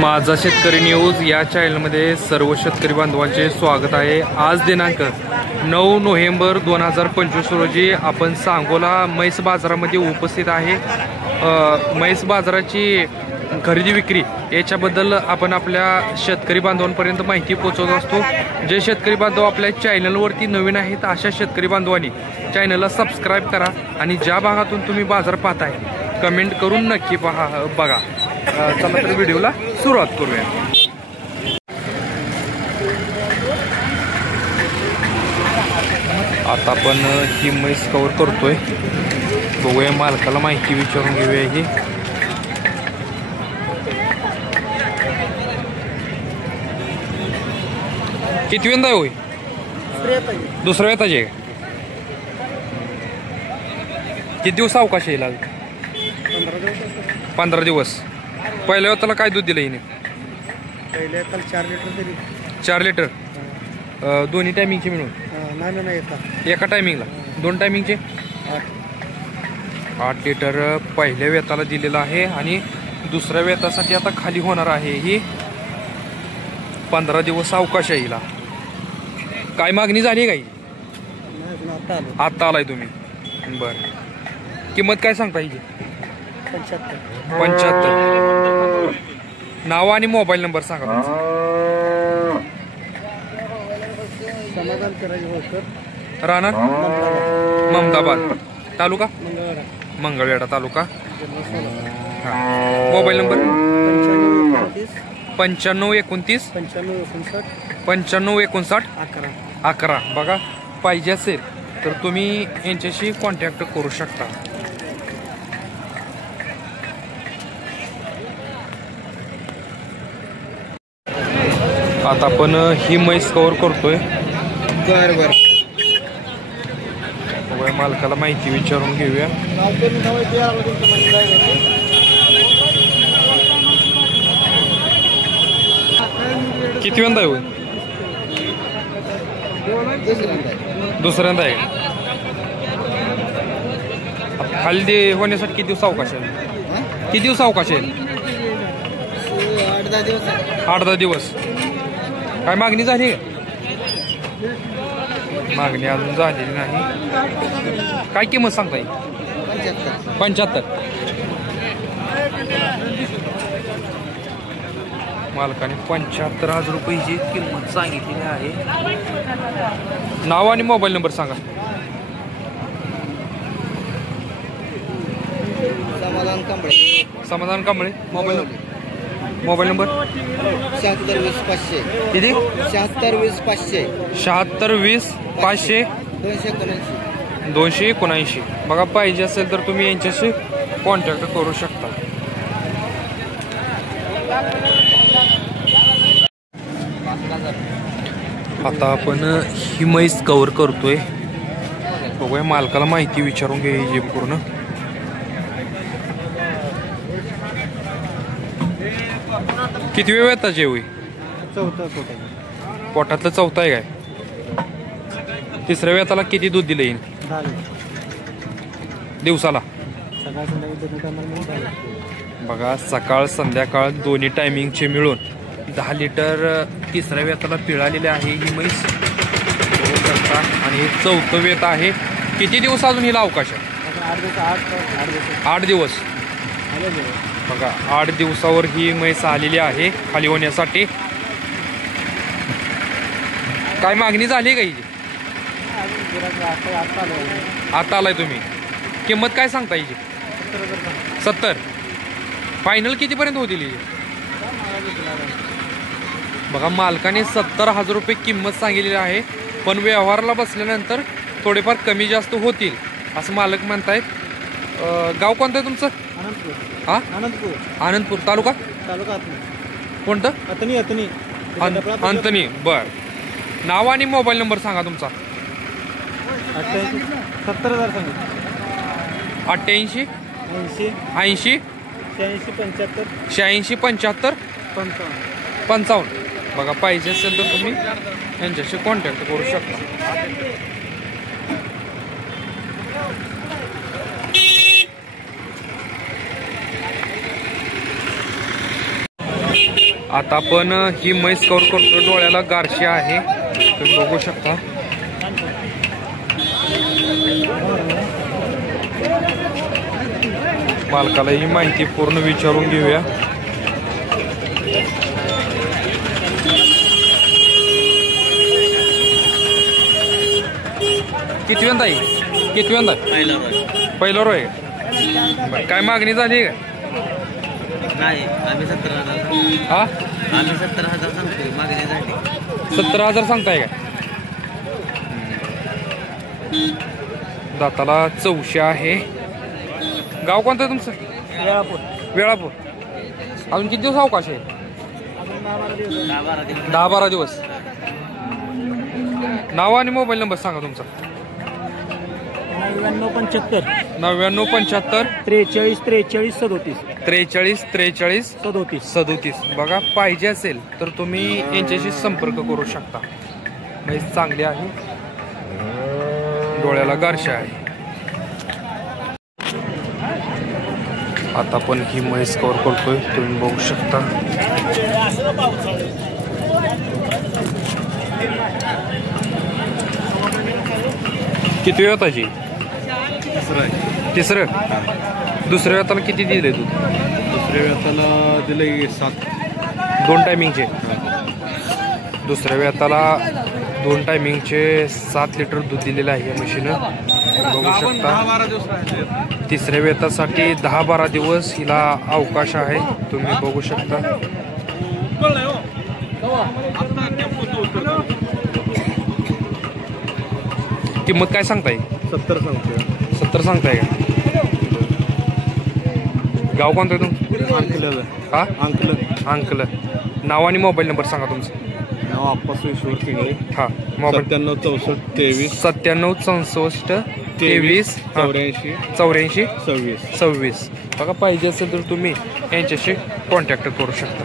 माझा शेतकरी न्यूज या चॅनलमध्ये सर्व शेतकरी बांधवांचे स्वागत आहे। आज दिनांक 9 नोव्हेंबर 2025 रोजी आपण सांगोला म्हैस बाजारामध्ये उपस्थित आहे। म्हैस बाजाराची खरेदी विक्री याच्याबद्दल आपण आपल्या शेतकरी बांधवांपर्यंत माहिती पोहोचवत असतो। जे शेतकरी बांधव आपल्या चॅनलवरती नवीन आहेत अशा शेतकरी बांधवांनी चॅनलला सबस्क्राईब करा आणि ज्या भागातून तुम्ही बाजार पाहताय कमेंट करून नक्की बघा। चला तर व्हिडिओला सुरुवात करूया। आता आपण ही म्हैस कव्हर करतोय, बघूया मालकाला माहिती विचारून घेऊया। ही किती वेंदा होय? दुसऱ्या वेताची आहे। किती दिवस अवकाश येईल? 15 दिवस। पहिल्या वेताला काय दूध दिलं हिने? पहिल्या वेताला 4 लिटर दिली। 4 लिटर दोन्ही टायमिंगचे मिळून? नाही एका टायमिंगला? दोन टायमिंगचे 8 लिटर पहिल्या वेताला दिलेला आहे आणि दुसऱ्या वेतासाठी आता खाली होणार आहे। ही 15 दिवस अवकाश येईल। काय मागणी झाली काही? आता आलाय तुम्ही? बर, किंमत काय सांगता हिची? 75। नाव आणि मोबाईल नंबर सांगा तुमचा। समाधान करायचं राहणार ममदाबाद, तालुका मंगळवेढा तालुका। Mobile number 9529 9559 11। बघा, पाहिजे असेल तर तुम्ही यांच्याशी कॉन्टॅक्ट करू शकता। आता आपण ही म्हैस कव्हर करतोय। बर मालकाला माहिती विचारून घेऊया। किती वेंदा आहे? दुसऱ्यांदा आहे। खाली होण्यासाठी किती दिवस अवकाश आहे? किती दिवस अवकाश आहे? 8-10 दिवस। काय मागणी झाली? मागणी अजून झालेली नाही। काय किंमत सांगता येईल? 75। मालकाने 75,000 रुपयाची किंमत सांगितलेली आहे। नाव आणि मोबाईल नंबर सांगा। समाधान कांबळे। मोबाईल नंबर 7620 किती? 7620 500 279। बघा, पाहिजे असेल तर तुम्ही यांच्याशी कॉन्टॅक्ट करू शकता। आता आपण ही म्हैस कव्हर करतोय, बघूया मालकाला माहिती विचारून घ्यायची पूर्ण। किती वेळ वेताची होई? पोटातलं चौथा आहे काय? तिसऱ्या वेताला किती दूध दिलं येईल दिवसाला? बघा, सकाळ संध्याकाळ दोन्ही टायमिंगचे मिळून 10 लिटर तिसऱ्या वेताला पिळालेले आहे ही म्हैस, बघू शकता। आणि हे चौथं वेत आहे। किती दिवस अजून हिला अवकाश आहे? 8 दिवस। बघा, 8 दिवसावर ही म्हैस आलेली आहे खाली होण्यासाठी। काय मागणी झाली का हिची? आता आलाय तुम्ही? किंमत काय सांगता हिची? 70। फायनल कितीपर्यंत होतील हिची? बघा, मालकाने 70,000 रुपये किंमत सांगितलेली आहे, पण व्यवहाराला बसल्यानंतर थोडेफार कमी जास्त होतील असं मालक म्हणतायत। गाव कोणतं आहे तुमचं? हा, आनंदपूर। तालुका कोणतं? अंतनी। बर, नाव आणि मोबाईल नंबर सांगा तुमचा। 88 80 86 75 55। बघा, पाहिजे असेल तर तुम्ही यांच्याशी कॉन्टॅक्ट करू शकता। आता आपण ही म्हैस कवर करतो. डोळ्याला गारशी आहे, तुम्ही बघू शकता. मालकाला ही माहिती पूर्ण विचारून घेऊया. कितव्यांदा आहे? कितव्यांदा? पहिला रोय. काय मागणी झाली का? नाही, आम्ही 17,000. हा, आम्ही 17,000 सांगतोय मागण्यासाठी. 17,000 सांगताय का? दाताला चौशी आहे. गाव कोणतं आहे तुमचं? वेळापूर. वेळापूर. अजून किती दिवस अवकाश आहे? 10-12 दिवस. नाव आणि मोबाईल नंबर सांगा तुमचा. 9975 9975 43 43 37 43 43 37. 37. बघा, पाहिजे असेल तर तुम्ही यांच्याशी संपर्क करू शकता. म्हैस चांगली आहे, डोळ्याला गारशा आहे. आता पण ही म्हैस कवर करतोय, तुम्ही बघू शकता. किती वेळ ताजी? तिसरं. दुसऱ्या वेताला किती दिले दूध? दुसऱ्या वेताला दिलं 7. 2 टायमिंगचे. दुसऱ्या वेताला 2 टायमिंगचे 7 लिटर दूध दिलेलं आहे या म्हशीनं, बघू शकता. तिसऱ्या वेतासाठी 10-12 दिवस हिला अवकाश आहे, तुम्ही बघू शकता. किंमत काय सांगताय? 70 सांगतोय. 70 सांगताय का? गाव कोणतं आहे तुमचं? हा, अंकल. नाव आणि मोबाईल नंबर सांगा तुमचं. नाव आप्पास ईश्वर किंगळे. हा, मोबाईल 97 64 23 97 64 23 84 84 26. 26. बघा, पाहिजे असेल तर तुम्ही यांच्याशी कॉन्टॅक्ट करू शकता.